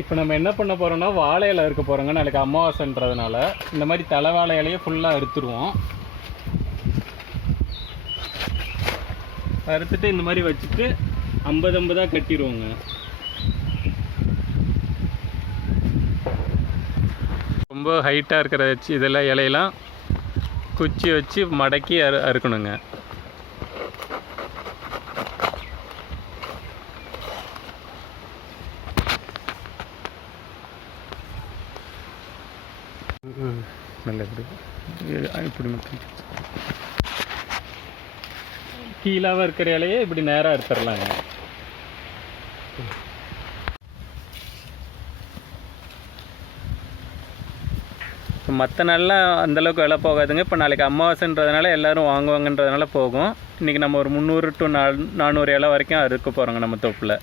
இப்போ நம்ம என்ன பண்ண போகிறோம்னா வாழை இலை இருக்க போகிறோங்க. நாளைக்கு அமாவாசைன்றதுனால இந்த மாதிரி தலை வாழை இலையை ஃபுல்லாக அறுத்துருவோம். அறுத்துட்டு இந்த மாதிரி வச்சுட்டு 50 கட்டிடுவோங்க. ரொம்ப ஹைட்டாக இருக்கிற வச்சு இதெல்லாம் இலையெல்லாம் குச்சி வச்சு மடக்கி அறுக்கணுங்க. நல்ல இப்படி கீழாக இருக்கிற இலையே இப்படி நேராக எடுத்துடலாங்க. மற்ற நாள்லாம் அந்தளவுக்கு விலை போகாதுங்க. இப்போ நாளைக்கு அமாவாசைன்றதுனால எல்லோரும் வாங்குவாங்கன்றதுனால போகும். இன்றைக்கி நம்ம ஒரு 300 to 400 இலை வரைக்கும் அறுக்க போகிறோங்க நம்ம தோப்பில்.